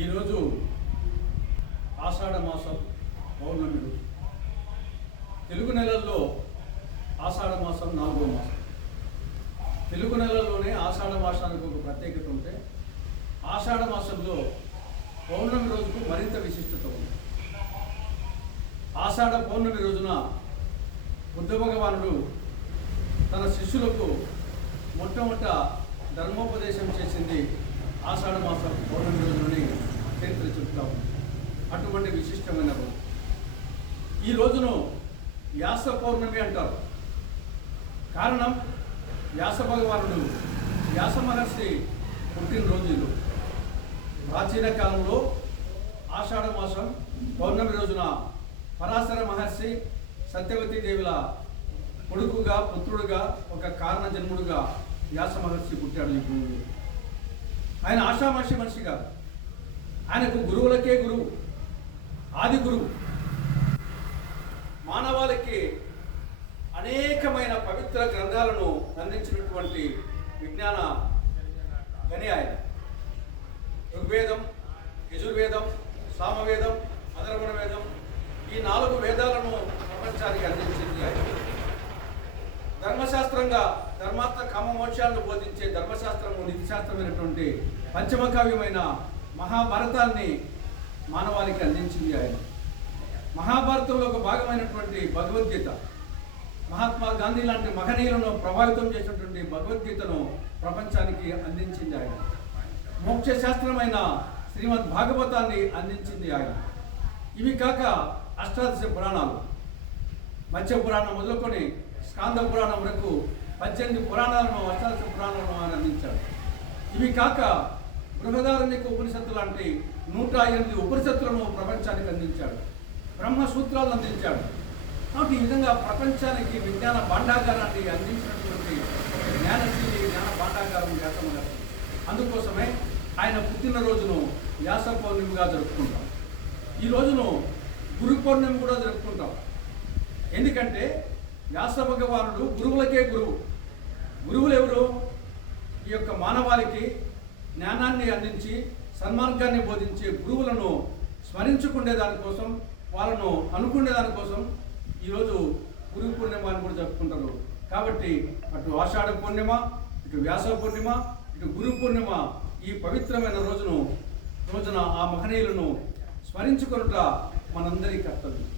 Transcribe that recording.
ఈరోజు ఆషాఢ మాసం పౌర్ణమి రోజు. తెలుగు నెలల్లో ఆషాఢ మాసం 4వ మాసం. తెలుగు నెలల్లోనే ఆషాఢ మాసానికి ఒక ప్రత్యేకత ఉంటే ఆషాఢ మాసంలో పౌర్ణమి రోజుకు మరింత విశిష్టత ఉంది. ఆషాఢ పౌర్ణమి రోజున బుద్ధ భగవానుడు తన శిష్యులకు మొట్టమొదట ధర్మోపదేశం చేసింది ఆషాఢ మాసం పౌర్ణమి రోజుని చరిత్ర చెప్తా ఉంది. అటువంటి విశిష్టమైన రోజు. ఈ రోజును వ్యాస పౌర్ణమి అంటారు. కారణం వ్యాస భగవానుడు వ్యాస మహర్షి పుట్టినరోజు ఇది. ప్రాచీన కాలంలో ఆషాఢ మాసం పౌర్ణమి రోజున పరాశర మహర్షి సత్యవతీ దేవుల కొడుకుగా పుత్రుడుగా ఒక కారణ జన్ముడుగా వ్యాస మహర్షి పుట్టాడు ఈ భూమిలో. ఆయన ఆషామాషి మనిషి కాదు. ఆయనకు గురువులకే గురువు, ఆది గురువు. మానవాళికి అనేకమైన పవిత్ర గ్రంథాలను అందించినటువంటి విజ్ఞాన గని ఆయన. ఋగ్వేదం, యజుర్వేదం, సామవేదం, అధర్వణ వేదం, ఈ 4 వేదాలను ప్రపంచానికి అందించింది ఆయన. ధర్మశాస్త్రంగా ధర్మార్థ కామమోక్షాలను బోధించే ధర్మశాస్త్రము నీతిశాస్త్రమైనటువంటి పంచమకావ్యమైన మహాభారతాన్ని మానవాళికి అందించింది ఆయన. మహాభారతంలో ఒక భాగమైనటువంటి భగవద్గీత, మహాత్మా గాంధీ లాంటి మహనీయులను ప్రభావితం చేసినటువంటి భగవద్గీతను ప్రపంచానికి అందించింది ఆయన. మోక్ష శాస్త్రమైన శ్రీమద్ భాగవతాన్ని అందించింది ఆయన. ఇవి కాక అష్టాదశ పురాణాలు, మత్స్య పురాణం మొదలుకొని స్కాంద పురాణం వరకు 18 పురాణాలను, అష్టాదశ పురాణాలను ఆయన అందించాడు. ఇవి కాక బృహదారణ్యక ఉపనిషత్తు లాంటి 108 ఉపనిషత్తులను ప్రపంచానికి అందించాడు. బ్రహ్మసూత్రాలను అందించాడు. కాబట్టి ఈ విధంగా ప్రపంచానికి విజ్ఞాన భాండాగారాన్ని అందించినటువంటి జ్ఞానశీలి, జ్ఞాన భాండాగారం వ్యాస మహర్షి. అందుకోసమే ఆయన పుట్టినరోజును వ్యాస పౌర్ణమిగా జరుపుకుంటాం. ఈ రోజును గురు పౌర్ణమి కూడా జరుపుకుంటాం. ఎందుకంటే వ్యాస భగవానుడు గురువులకే గురువు. గురువులు ఎవరు? ఈ యొక్క మానవాళికి జ్ఞానాన్ని అందించి సన్మార్గాన్ని బోధించే గురువులను స్మరించుకునే దానికోసం, వాళ్ళను అనుకునే దానికోసం ఈరోజు గురు పూర్ణిమ అని కూడా జరుపుకుంటారు. కాబట్టి అటు ఆషాఢ పూర్ణిమ, ఇటు వ్యాస పూర్ణిమ, ఇటు గురు పూర్ణిమ, ఈ పవిత్రమైన రోజున ఆ మహనీయులను స్మరించుకొనుట మనందరి కర్తవ్యం.